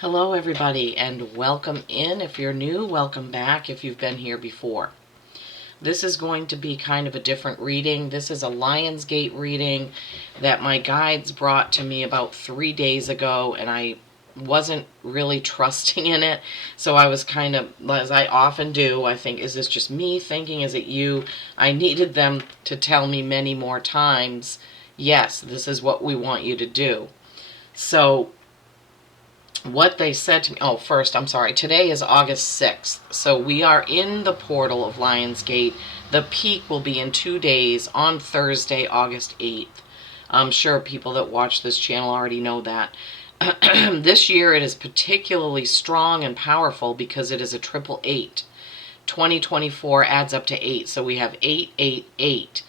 Hello everybody and welcome in. If you're new, welcome back if you've been here before. This is going to be kind of a different reading. This is a Lionsgate reading that my guides brought to me about 3 days ago, and I wasn't really trusting in it. So I was kind of, as I often do, I think, is this just me thinking? Is it you? I needed them to tell me many more times, yes, this is what we want you to do. So what they said to me, oh, first, I'm sorry, today is August 6th, so we are in the portal of Lionsgate. The peak will be in 2 days on Thursday, August 8th. I'm sure people that watch this channel already know that. This year it is particularly strong and powerful because it is a triple 8. 2024 adds up to 8, so we have 888.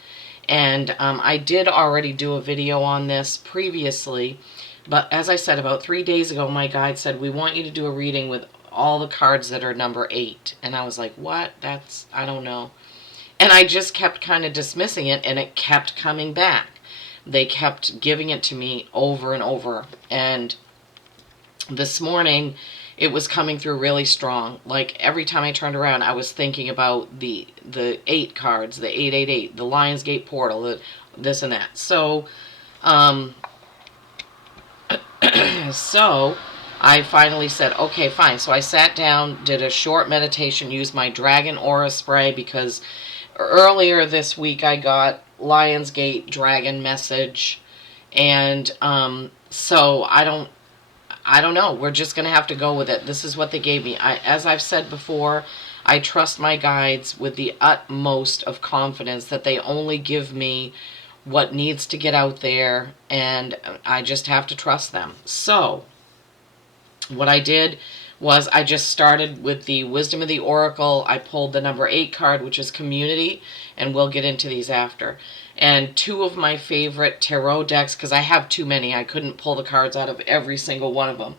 And I did already do a video on this previously. But as I said, about 3 days ago, my guide said, we want you to do a reading with all the cards that are number 8. And I was like, what? I don't know. And I just kept kind of dismissing it, and it kept coming back. They kept giving it to me over and over. And this morning, it was coming through really strong. Like, every time I turned around, I was thinking about the 8 cards, the 888, the Lionsgate portal, this and that. So, so I finally said, okay, fine. So I sat down, did a short meditation, used my Dragon Aura Spray because earlier this week I got Lionsgate Dragon message. And so I don't know. We're just going to have to go with it. This is what they gave me. As I've said before, I trust my guides with the utmost of confidence that they only give me what needs to get out there, and I just have to trust them. So what I did was I just started with the Wisdom of the Oracle. I pulled the number 8 card, which is Community, and we'll get into these after. And 2 of my favorite tarot decks, because I have too many, I couldn't pull the cards out of every single one of them.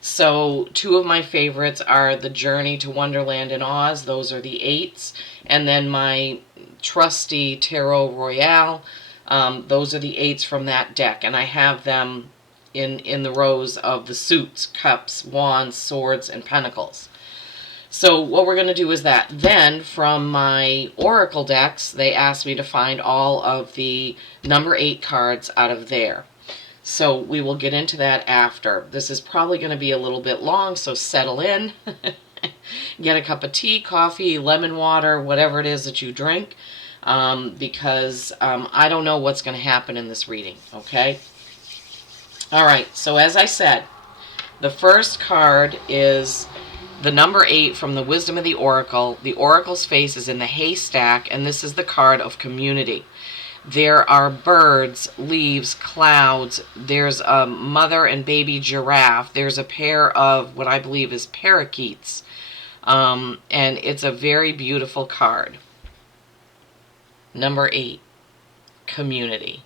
So 2 of my favorites are the Journey to Wonderland in Oz. Those are the 8s. And then my trusty Tarot Royale. Those are the 8s from that deck, and I have them in the rows of the suits, cups, wands, swords, and pentacles. So what we're going to do is that. Then from my oracle decks, they asked me to find all of the number 8 cards out of there. So we will get into that after. This is probably going to be a little bit long, so settle in. Get a cup of tea, coffee, lemon water, whatever it is that you drink. Because I don't know what's going to happen in this reading, okay? All right, so as I said, the first card is the number 8 from the Wisdom of the Oracle. The Oracle's face is in the haystack, and this is the card of Community. There are birds, leaves, clouds. There's a mother and baby giraffe. There's a pair of what I believe is parakeets, and it's a very beautiful card. Number 8, Community.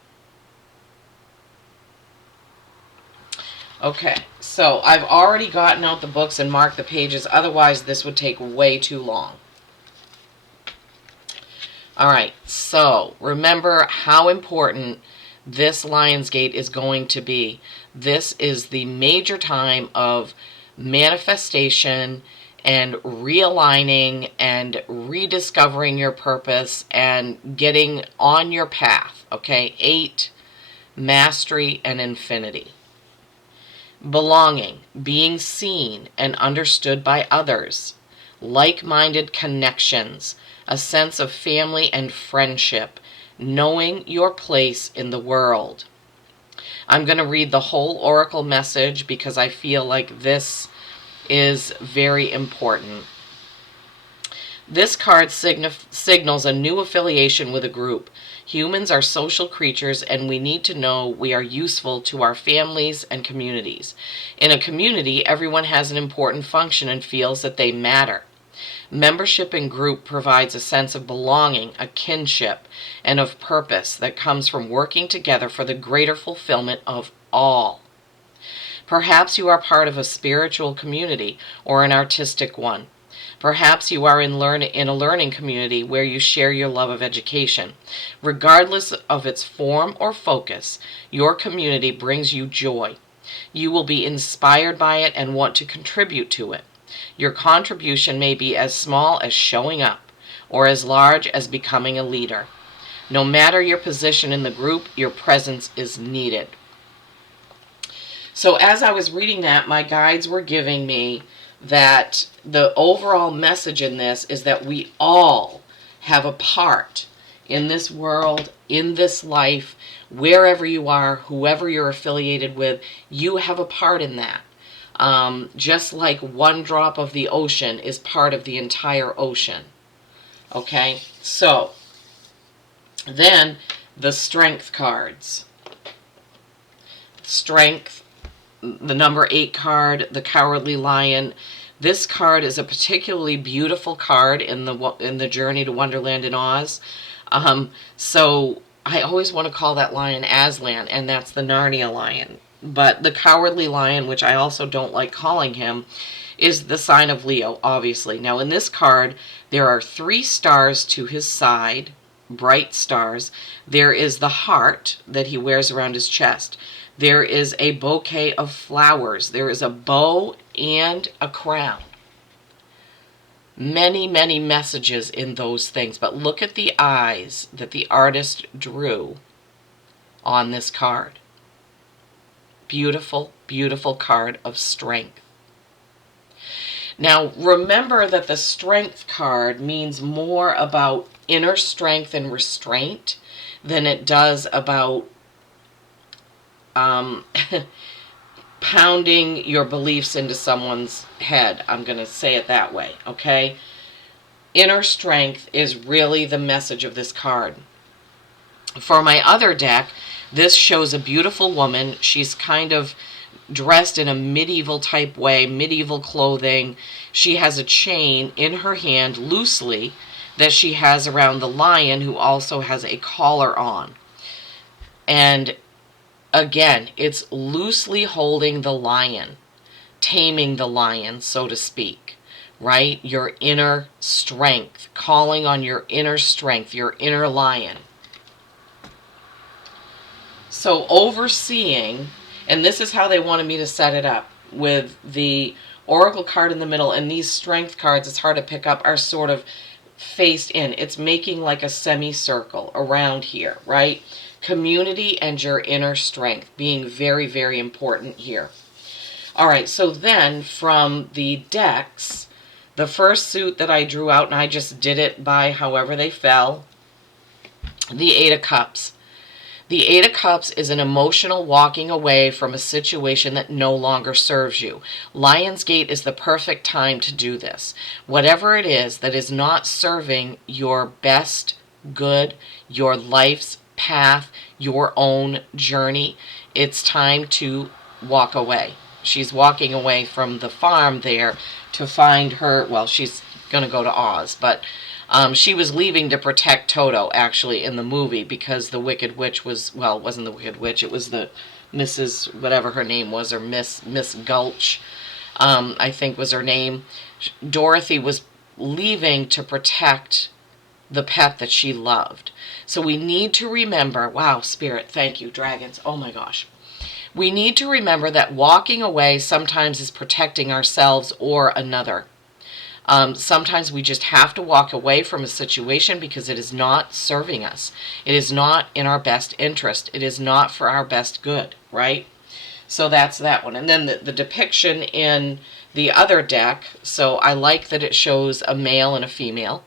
Okay, so I've already gotten out the books and marked the pages. Otherwise, this would take way too long. All right, so remember how important this Lionsgate is going to be. This is the major time of manifestation and realigning and rediscovering your purpose and getting on your path, okay? 8, mastery and infinity. Belonging, being seen and understood by others. Like-minded connections, a sense of family and friendship, knowing your place in the world. I'm going to read the whole oracle message because I feel like this is very important. This card signals a new affiliation with a group. Humans are social creatures, and we need to know we are useful to our families and communities. In a community, everyone has an important function and feels that they matter. Membership in group provides a sense of belonging, a kinship, and of purpose that comes from working together for the greater fulfillment of all. Perhaps you are part of a spiritual community or an artistic one. Perhaps you are in a learning community where you share your love of education. Regardless of its form or focus, your community brings you joy. You will be inspired by it and want to contribute to it. Your contribution may be as small as showing up, or as large as becoming a leader. No matter your position in the group, your presence is needed. So as I was reading that, my guides were giving me that the overall message in this is that we all have a part in this world, in this life, wherever you are, whoever you're affiliated with, you have a part in that. Just like one drop of the ocean is part of the entire ocean. Okay, so then the strength cards. Strength, the number 8 card, the Cowardly Lion. This card is a particularly beautiful card in the Journey to Wonderland in Oz. So I always want to call that lion Aslan, and that's the Narnia lion. But the Cowardly Lion, which I also don't like calling him, is the sign of Leo, obviously. Now in this card, there are 3 stars to his side, bright stars. There is the heart that he wears around his chest. There is a bouquet of flowers. There is a bow and a crown. Many, many messages in those things. But look at the eyes that the artist drew on this card. Beautiful, beautiful card of strength. Now, remember that the strength card means more about inner strength and restraint than it does about pounding your beliefs into someone's head. I'm going to say it that way, okay? Inner strength is really the message of this card. For my other deck, this shows a beautiful woman. She's kind of dressed in a medieval type way, medieval clothing. She has a chain in her hand loosely that she has around the lion, who also has a collar on. And again, it's loosely holding the lion, taming the lion, so to speak, right? Your inner strength, calling on your inner strength, your inner lion. So overseeing, and this is how they wanted me to set it up, with the oracle card in the middle, and these strength cards, it's hard to pick up, are sort of faced in. It's making like a semicircle around here, right? Community and your inner strength being very, very important here. All right, so then from the decks, the first suit that I drew out, and I just did it by however they fell, the 8 of Cups. The 8 of Cups is an emotional walking away from a situation that no longer serves you. Lionsgate is the perfect time to do this. Whatever it is that is not serving your best good, your life's path, your own journey, it's time to walk away. She's walking away from the farm there to find her, well, she's going to go to Oz, but she was leaving to protect Toto, actually, in the movie, because the Wicked Witch was, well, it wasn't the Wicked Witch, it was the Mrs., whatever her name was, or Miss Gulch, I think was her name. Dorothy was leaving to protect the pet that she loved. So we need to remember, wow, Spirit, thank you, dragons, oh my gosh. We need to remember that walking away sometimes is protecting ourselves or another. Sometimes we just have to walk away from a situation because it is not serving us. It is not in our best interest. It is not for our best good, right? So that's that one. And then the depiction in the other deck, so I like that it shows a male and a female.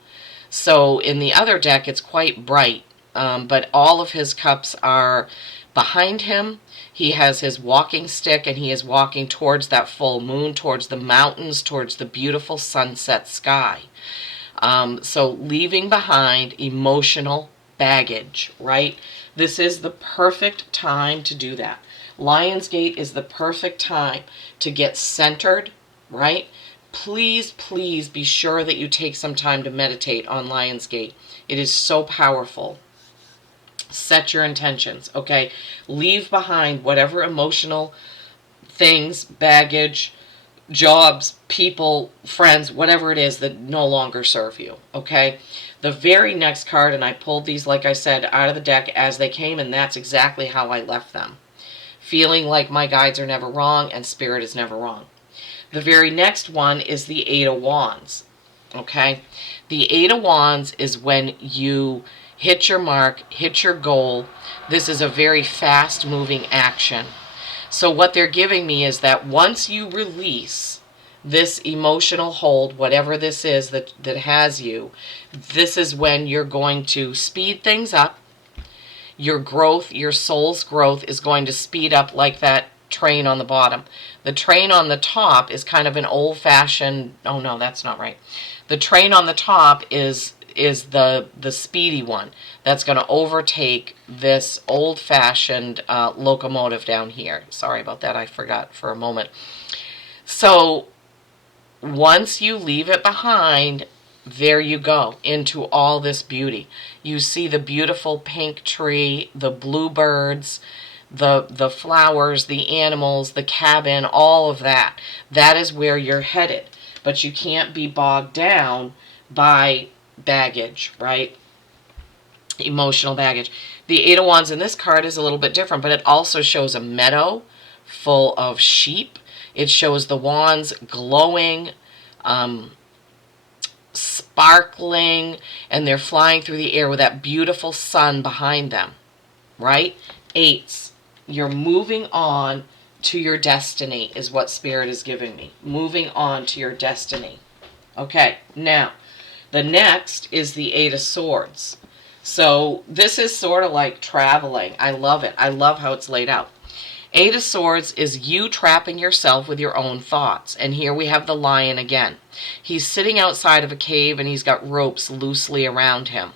So in the other deck, it's quite bright, but all of his cups are behind him. He has his walking stick, and he is walking towards that full moon, towards the mountains, towards the beautiful sunset sky. So leaving behind emotional baggage, right? This is the perfect time to do that. Lionsgate is the perfect time to get centered, right? Please, please be sure that you take some time to meditate on Lionsgate. It is so powerful. Set your intentions, okay? Leave behind whatever emotional things, baggage, jobs, people, friends, whatever it is that no longer serve you, okay? The very next card, and I pulled these, like I said, out of the deck as they came, and that's exactly how I left them. feeling like my guides are never wrong and spirit is never wrong. The very next one is the Eight of Wands. Okay? The Eight of Wands is when you hit your mark, hit your goal. This is a very fast moving action. So what they're giving me is that once you release this emotional hold, whatever this is that has you, this is when you're going to speed things up. Your growth, your soul's growth is going to speed up like that train on the bottom. The train on the top is kind of an old-fashioned, oh no, that's not right. The train on the top is the speedy one that's going to overtake this old-fashioned locomotive down here. Sorry about that, I forgot for a moment. So once you leave it behind, there you go, into all this beauty. You see the beautiful pink tree, the bluebirds, the flowers, the animals, the cabin, all of that. That is where you're headed. But you can't be bogged down by baggage, right? Emotional baggage. The Eight of Wands in this card is a little bit different, but it also shows a meadow full of sheep. It shows the wands glowing, sparkling, and they're flying through the air with that beautiful sun behind them, right? Eights. You're moving on to your destiny is what Spirit is giving me. Moving on to your destiny. Okay, now, the next is the Eight of Swords. So this is sort of like traveling. I love it. I love how it's laid out. Eight of Swords is you trapping yourself with your own thoughts. And here we have the lion again. He's sitting outside of a cave and he's got ropes loosely around him.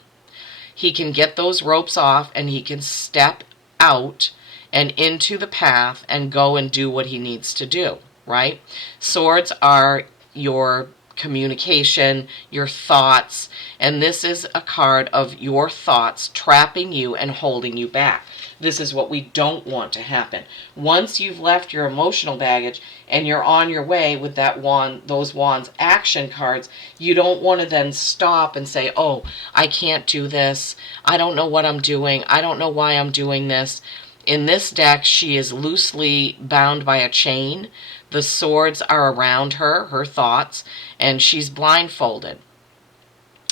He can get those ropes off and he can step out and into the path and go and do what he needs to do, right? Swords are your communication, your thoughts, and this is a card of your thoughts trapping you and holding you back. This is what we don't want to happen. Once you've left your emotional baggage and you're on your way with that wand, those wands action cards, you don't want to then stop and say, oh, I can't do this. I don't know what I'm doing. I don't know why I'm doing this. In this deck, she is loosely bound by a chain. The swords are around her, her thoughts, and she's blindfolded.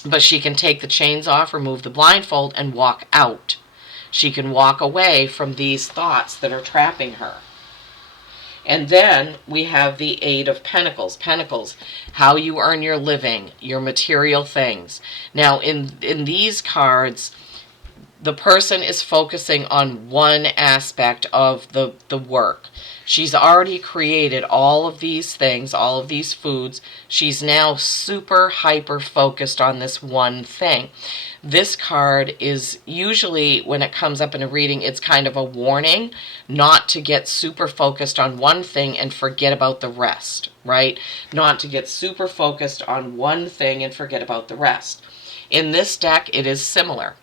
But she can take the chains off, remove the blindfold, and walk out. She can walk away from these thoughts that are trapping her. And then we have the Eight of Pentacles. Pentacles, how you earn your living, your material things. Now, in these cards, the person is focusing on one aspect of the work. She's already created all of these things, all of these foods. She's now super hyper focused on this one thing. This card is usually, when it comes up in a reading, it's kind of a warning not to get super focused on one thing and forget about the rest, right? Not to get super focused on one thing and forget about the rest. In this deck, it is similar.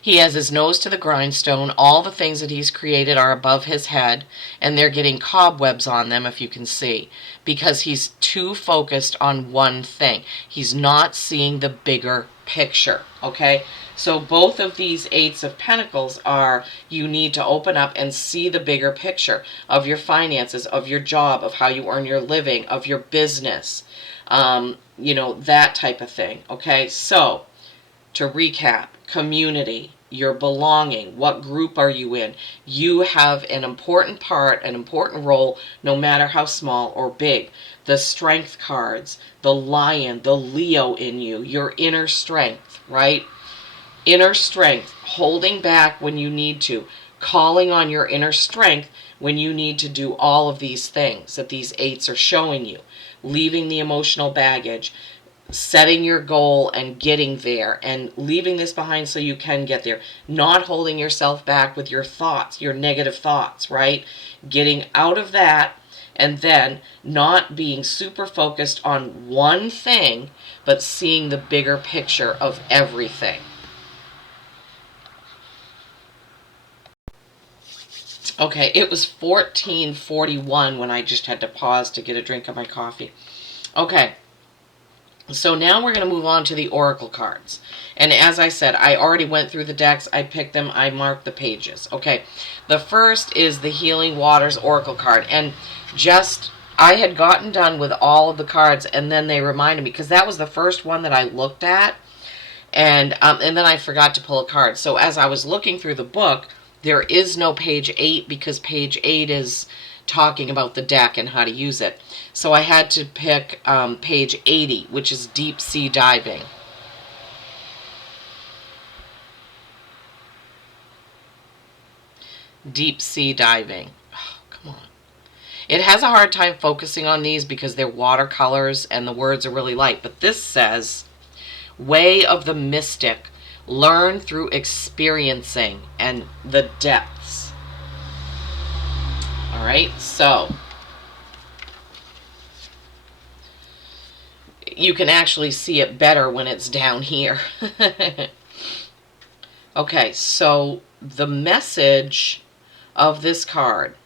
He has his nose to the grindstone. All the things that he's created are above his head, and they're getting cobwebs on them, if you can see, because he's too focused on one thing. He's not seeing the bigger picture, okay? So both of these Eights of Pentacles are, you need to open up and see the bigger picture of your finances, of your job, of how you earn your living, of your business, you know, that type of thing, okay? So, to recap, community, your belonging, what group are you in? You have an important part, an important role, no matter how small or big. The strength cards, the lion, the Leo in you, your inner strength, right? Inner strength, holding back when you need to, calling on your inner strength when you need to do all of these things that these eights are showing you. Leaving the emotional baggage, setting your goal and getting there, and leaving this behind so you can get there. Not holding yourself back with your thoughts, your negative thoughts, right? Getting out of that, and then not being super focused on one thing, but seeing the bigger picture of everything. Okay, it was 14:41 when I just had to pause to get a drink of my coffee. Okay. So now we're going to move on to the oracle cards. And as I said, I already went through the decks. I picked them. I marked the pages. Okay. The first is the Healing Waters oracle card. And just, I had gotten done with all of the cards, and then they reminded me, because that was the first one that I looked at. And then I forgot to pull a card. So as I was looking through the book, there is no page 8, because page 8 is talking about the deck and how to use it. So I had to pick page 80, which is deep sea diving. Deep sea diving. Oh, come on. It has a hard time focusing on these because they're watercolors and the words are really light. But this says, way of the mystic, learn through experiencing and the depths. All right, so you can actually see it better when it's down here. Okay, so the message of this card.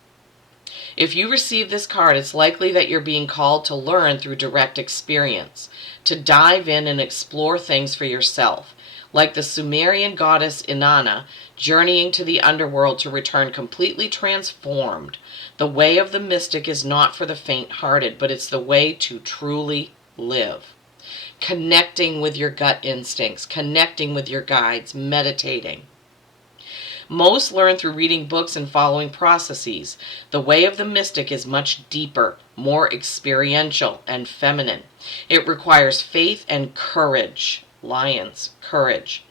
If you receive this card, it's likely that you're being called to learn through direct experience, to dive in and explore things for yourself. Like the Sumerian goddess Inanna, journeying to the underworld to return completely transformed. The way of the mystic is not for the faint-hearted, but it's the way to truly live. Connecting with your gut instincts, connecting with your guides, meditating. Most learn through reading books and following processes. The way of the mystic is much deeper, more experiential and feminine. It requires faith and courage. Lions, courage.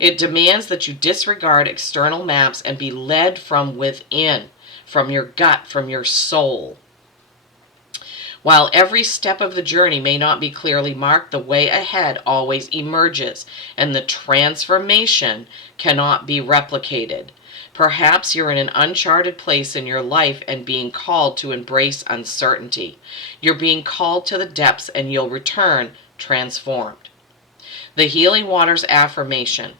It demands that you disregard external maps and be led from within, from your gut, from your soul. While every step of the journey may not be clearly marked, the way ahead always emerges, and the transformation cannot be replicated. Perhaps you're in an uncharted place in your life and being called to embrace uncertainty. You're being called to the depths, and you'll return transformed. The Healing Waters affirmation.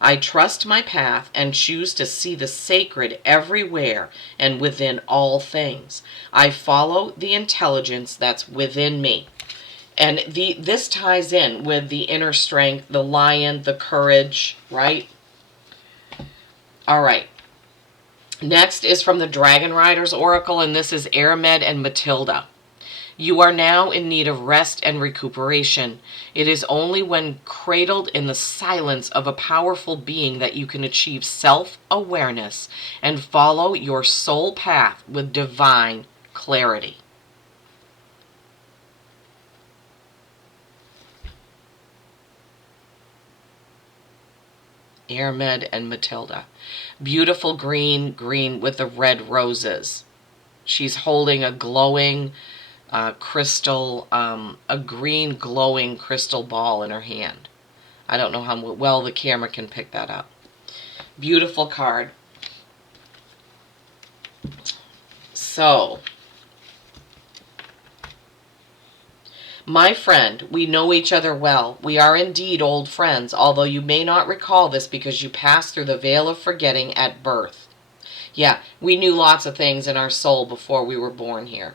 I trust my path and choose to see the sacred everywhere and within all things. I follow the intelligence that's within me. And this ties in with the inner strength, the lion, the courage, right? All right. Next is from the Dragon Riders Oracle, and this is Aramed and Matilda. You are now in need of rest and recuperation. It is only when cradled in the silence of a powerful being that you can achieve self-awareness and follow your soul path with divine clarity. Aramed and Matilda. Beautiful green with the red roses. She's holding a glowing crystal, a green glowing crystal ball in her hand. I don't know how well the camera can pick that up. Beautiful card. So, my friend, we know each other well. We are indeed old friends, although you may not recall this because you passed through the veil of forgetting at birth. Yeah, we knew lots of things in our soul before we were born here.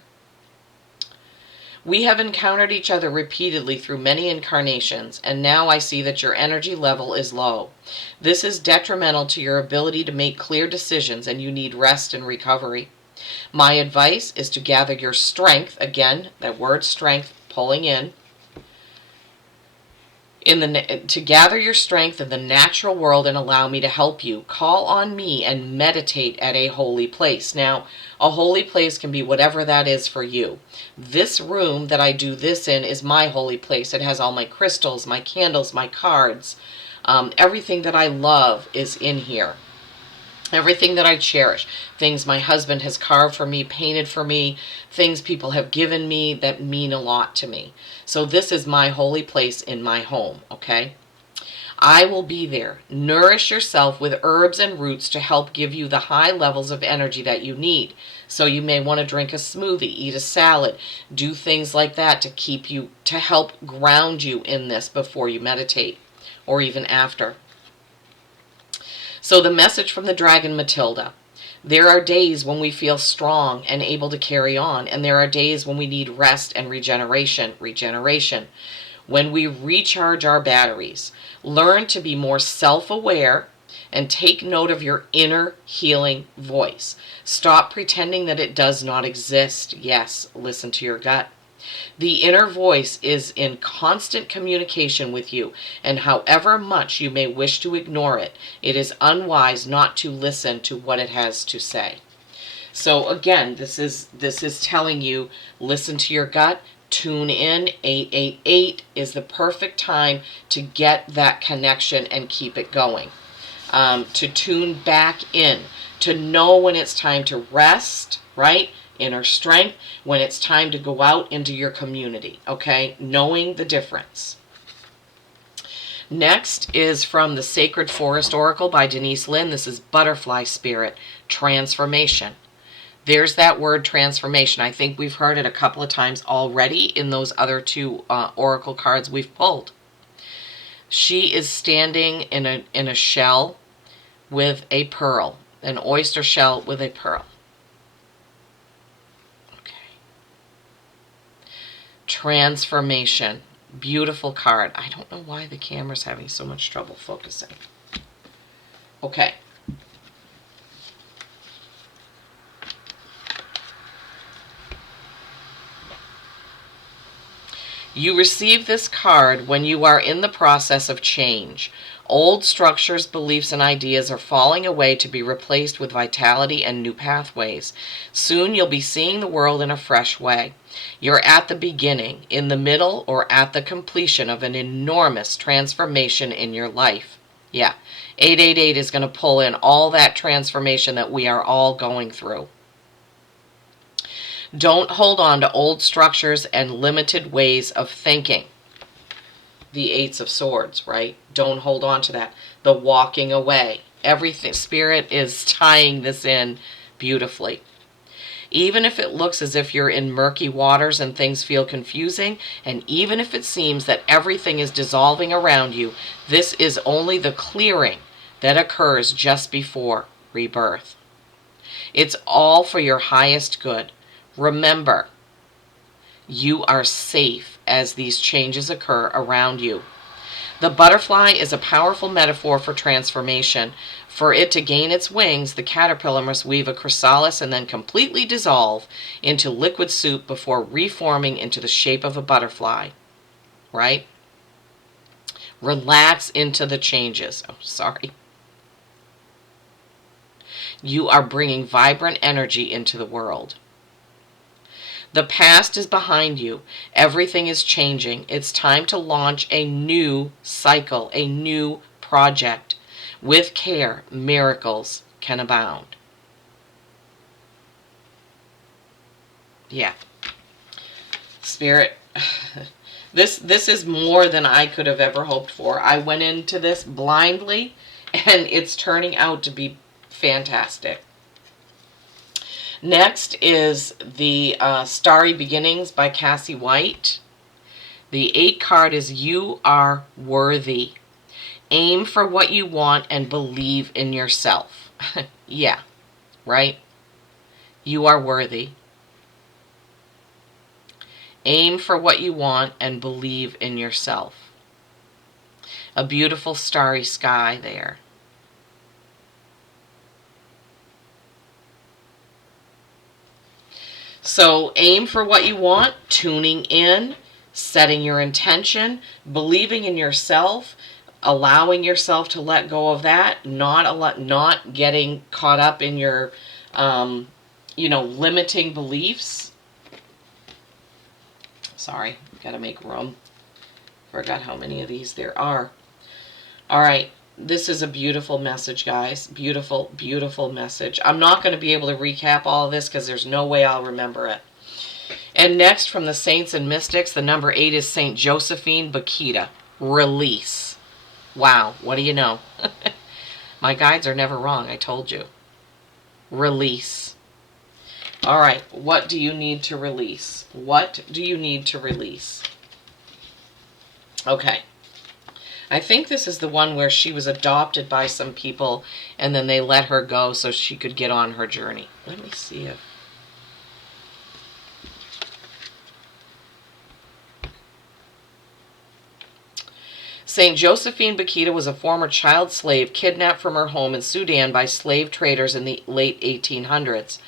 We have encountered each other repeatedly through many incarnations, and now I see that your energy level is low. This is detrimental to your ability to make clear decisions, and you need rest and recovery. My advice is to gather your strength, again, that word strength, pulling in to gather your strength in the natural world and allow me to help you. Call on me and meditate at a holy place. Now, a holy place can be whatever that is for you. This room that I do this in is my holy place. It has all my crystals, my candles, my cards. Everything that I love is in here. Everything that I cherish, things my husband has carved for me, painted for me, things people have given me that mean a lot to me. So this is my holy place in my home, okay? I will be there. Nourish yourself with herbs and roots to help give you the high levels of energy that you need. So you may want to drink a smoothie, eat a salad, do things like that to help ground you in this before you meditate or even after. So the message from the Dragon Matilda. There are days when we feel strong and able to carry on, and there are days when we need rest and regeneration. when we recharge our batteries. Learn to be more self-aware and take note of your inner healing voice. Stop pretending that it does not exist. Yes, listen to your gut. The inner voice is in constant communication with you, and however much you may wish to ignore it, it is unwise not to listen to what it has to say. So again, this is telling you, listen to your gut, tune in. 888 is the perfect time to get that connection and keep it going. To tune back in, to know when it's time to rest, right? Inner strength, when it's time to go out into your community, okay? Knowing the difference. Next is from the Sacred Forest Oracle by Denise Lynn. This is Butterfly Spirit, Transformation. There's that word transformation. I think we've heard it a couple of times already in those other two oracle cards we've pulled. She is standing in a shell with a pearl, an oyster shell with a pearl. Okay. Transformation. Beautiful card. I don't know why the camera's having so much trouble focusing. Okay. You receive this card when you are in the process of change. Old structures, beliefs, and ideas are falling away to be replaced with vitality and new pathways. Soon you'll be seeing the world in a fresh way. You're at the beginning, in the middle, or at the completion of an enormous transformation in your life. Yeah, 888 is going to pull in all that transformation that we are all going through. Don't hold on to old structures and limited ways of thinking. The Eights of Swords, right? Don't hold on to that. The walking away. Everything. Spirit is tying this in beautifully. Even if it looks as if you're in murky waters and things feel confusing, and even if it seems that everything is dissolving around you, this is only the clearing that occurs just before rebirth. It's all for your highest good. Remember, you are safe as these changes occur around you. The butterfly is a powerful metaphor for transformation. For it to gain its wings, the caterpillar must weave a chrysalis and then completely dissolve into liquid soup before reforming into the shape of a butterfly. Right? Relax into the changes. Oh, sorry. You are bringing vibrant energy into the world. The past is behind you. Everything is changing. It's time to launch a new cycle, a new project. With care, miracles can abound. Yeah. Spirit, this is more than I could have ever hoped for. I went into this blindly, and it's turning out to be fantastic. Next is the Starry Beginnings by Cassie White. The 8 card is You Are Worthy. Aim for what you want and believe in yourself. Yeah, right? You are worthy. Aim for what you want and believe in yourself. A beautiful starry sky there. So aim for what you want, tuning in, setting your intention, believing in yourself, allowing yourself to let go of that, not getting caught up in your, limiting beliefs. Sorry, gotta make room. Forgot how many of these there are. All right. This is a beautiful message, guys. Beautiful, beautiful message. I'm not going to be able to recap all of this because there's no way I'll remember it. And next, from the Saints and Mystics, the number 8 is Saint Josephine Bakita. Release. Wow, what do you know? My guides are never wrong, I told you. Release. All right, what do you need to release? What do you need to release? Okay. I think this is the one where she was adopted by some people and then they let her go so she could get on her journey. Let me see if... St. Josephine Bakita was a former child slave kidnapped from her home in Sudan by slave traders in the late 1800s.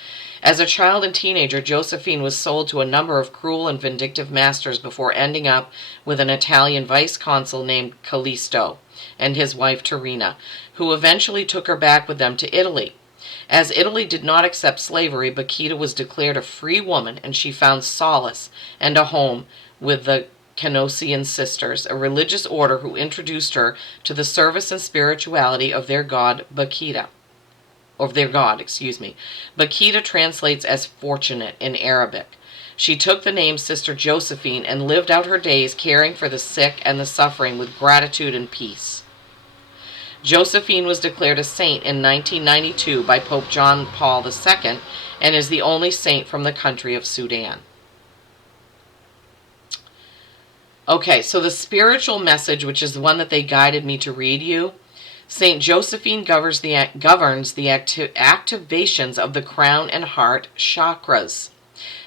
As a child and teenager, Josephine was sold to a number of cruel and vindictive masters before ending up with an Italian vice-consul named Callisto and his wife Terina, who eventually took her back with them to Italy. As Italy did not accept slavery, Bakita was declared a free woman, and she found solace and a home with the Canossian sisters, a religious order who introduced her to the service and spirituality of their god Bakita. Bakita translates as fortunate in Arabic. She took the name Sister Josephine and lived out her days caring for the sick and the suffering with gratitude and peace. Josephine was declared a saint in 1992 by Pope John Paul II and is the only saint from the country of Sudan. Okay, so the spiritual message, which is the one that they guided me to read you, St. Josephine governs the activations of the crown and heart chakras.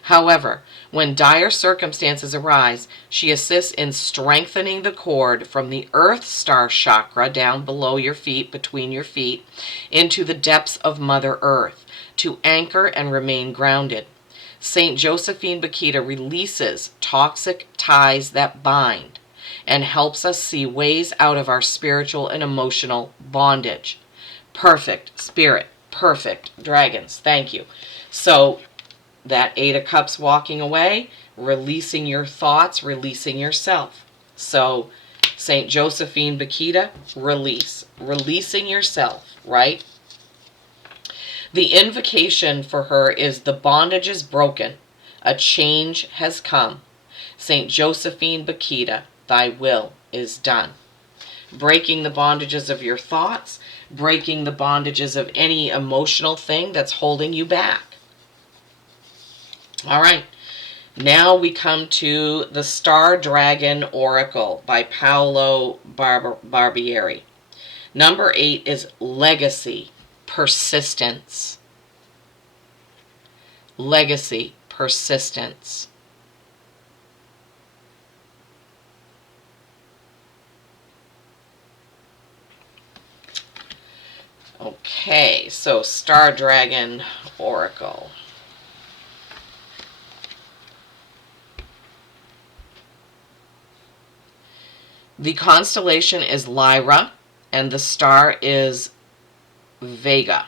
However, when dire circumstances arise, she assists in strengthening the cord from the Earth Star chakra down below your feet, between your feet, into the depths of Mother Earth, to anchor and remain grounded. St. Josephine Bakita releases toxic ties that bind and helps us see ways out of our spiritual and emotional bondage. Perfect, Spirit. Perfect, dragons. Thank you. So, that Eight of Cups walking away, releasing your thoughts, releasing yourself. So, St. Josephine Bakita, release. Releasing yourself, right? The invocation for her is the bondage is broken. A change has come. St. Josephine Bakita, thy will is done. Breaking the bondages of your thoughts, breaking the bondages of any emotional thing that's holding you back. All right, now we come to the Star Dragon Oracle by Paolo Barbieri. Number 8 is legacy, persistence. Legacy, persistence. Okay, so Star Dragon Oracle. The constellation is Lyra, and the star is Vega.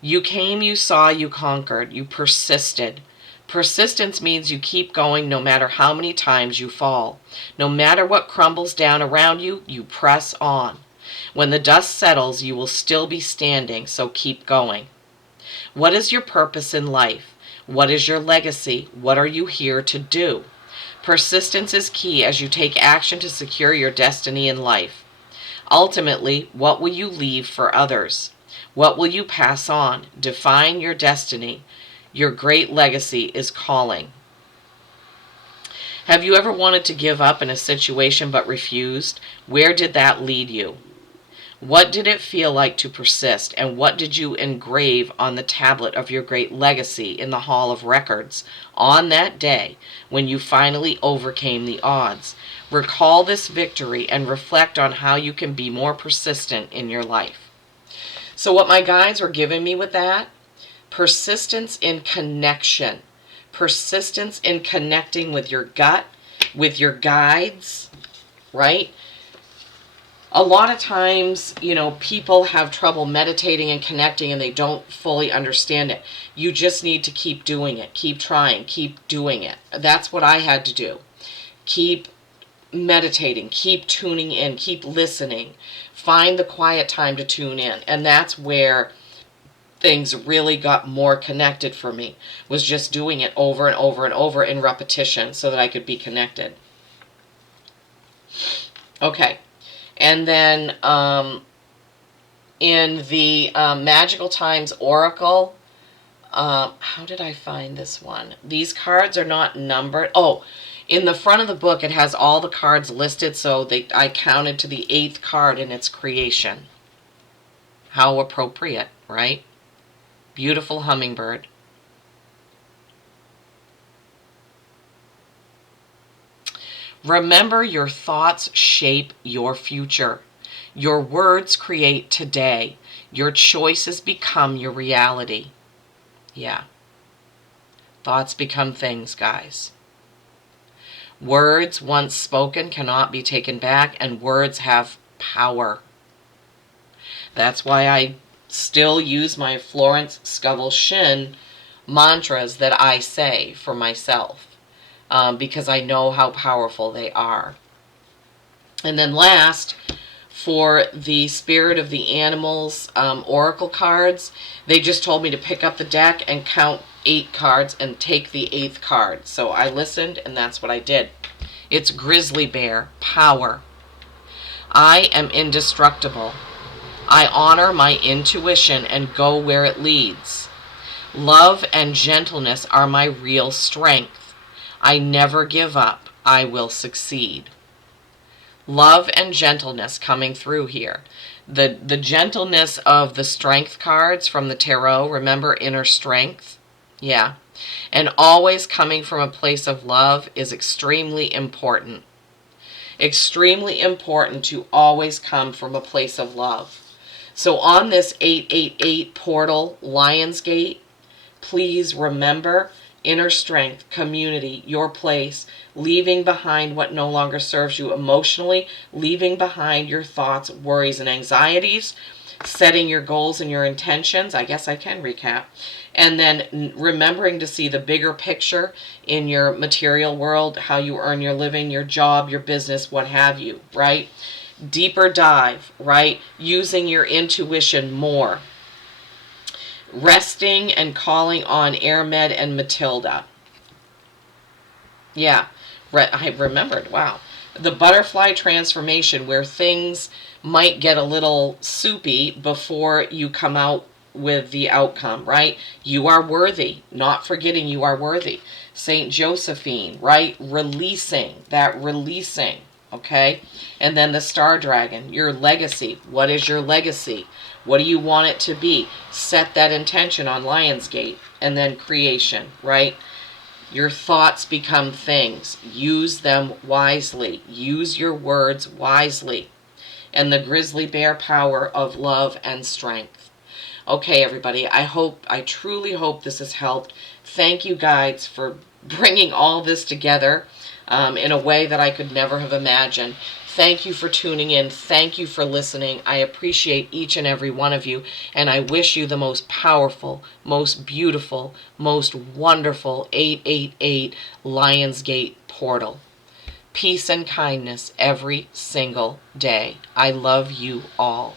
You came, you saw, you conquered, you persisted. Persistence means you keep going no matter how many times you fall. No matter what crumbles down around you, you press on. When the dust settles, you will still be standing, so keep going. What is your purpose in life? What is your legacy? What are you here to do? Persistence is key as you take action to secure your destiny in life. Ultimately, what will you leave for others? What will you pass on? Define your destiny. Your great legacy is calling. Have you ever wanted to give up in a situation but refused? Where did that lead you? What did it feel like to persist, and what did you engrave on the tablet of your great legacy in the Hall of Records on that day when you finally overcame the odds? Recall this victory and reflect on how you can be more persistent in your life. So what my guides were giving me with that, persistence in connection, persistence in connecting with your gut, with your guides, right? A lot of times, people have trouble meditating and connecting and they don't fully understand it. You just need to keep doing it. Keep trying. Keep doing it. That's what I had to do. Keep meditating. Keep tuning in. Keep listening. Find the quiet time to tune in. And that's where things really got more connected for me, was just doing it over and over and over in repetition so that I could be connected. Okay. And then in the Magical Times Oracle, how did I find this one? These cards are not numbered. Oh, in the front of the book, it has all the cards listed, so I counted to the 8th card in its creation. How appropriate, right? Beautiful hummingbird. Remember, your thoughts shape your future. Your words create today. Your choices become your reality. Yeah. Thoughts become things, guys. Words once spoken cannot be taken back, and words have power. That's why I still use my Florence Scovel Shin mantras that I say for myself, because I know how powerful they are. And then last, for the Spirit of the Animals oracle cards, they just told me to pick up the deck and count 8 cards and take the 8th card. So I listened, and that's what I did. It's Grizzly Bear, power. I am indestructible. I honor my intuition and go where it leads. Love and gentleness are my real strength. I never give up. I will succeed. Love and gentleness coming through here. The gentleness of the strength cards from the tarot, remember, inner strength? Yeah. And always coming from a place of love is extremely important. Extremely important to always come from a place of love. So on this 888 portal, Lionsgate, please remember inner strength, community, your place, leaving behind what no longer serves you emotionally, leaving behind your thoughts, worries, and anxieties, setting your goals and your intentions. I guess I can recap. And then remembering to see the bigger picture in your material world, how you earn your living, your job, your business, what have you, right? Deeper dive, right? Using your intuition more. Resting and calling on Airmed and Matilda. Yeah, I remembered. Wow. The butterfly transformation, where things might get a little soupy before you come out with the outcome, right? You are worthy. Not forgetting you are worthy. Saint Josephine, right? Releasing. That releasing. Okay? And then the Star Dragon, your legacy. What is your legacy? What do you want it to be? Set that intention on Lionsgate. And then creation, right? Your thoughts become things. Use them wisely. Use your words wisely. And the grizzly bear power of love and strength. Okay, everybody, I truly hope this has helped. Thank you, guides, for bringing all this together in a way that I could never have imagined. Thank you for tuning in. Thank you for listening. I appreciate each and every one of you, and I wish you the most powerful, most beautiful, most wonderful 888 Lionsgate portal. Peace and kindness every single day. I love you all.